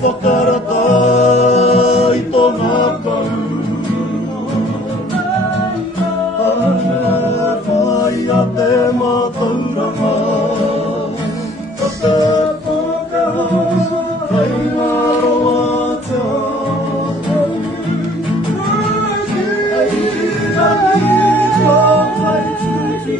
whakarata I tōna kau. Whai a te mātauranga, a te pōkera, hei ngā roa tia. Hei rani ka mai tuki.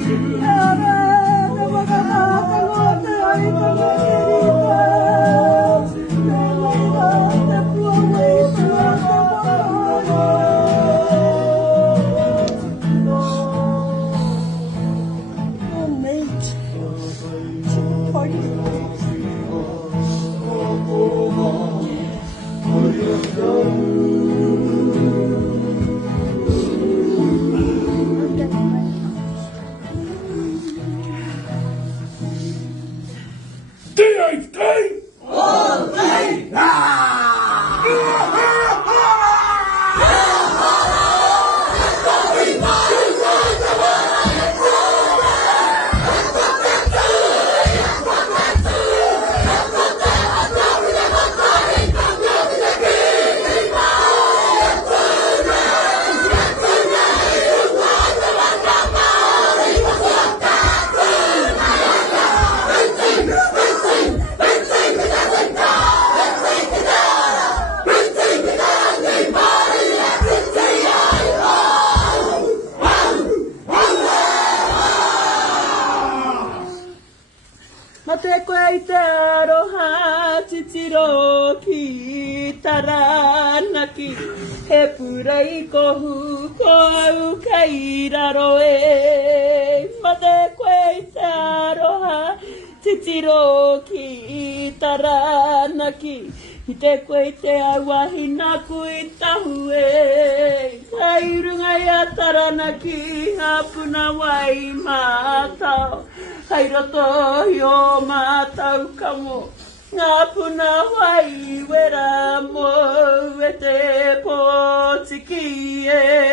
Mate koe I te aroha titiro ki taranaki. He pura I kohu ko au kai raro e. Mate koe I te aroha titiro ki taranaki. I te koe I te awahina kui tahu e. Kai urunga I a taranaki hapuna wai mātau. Hai roto I o mātau kamo, ngā puna wai wera mo e te pōtiki e.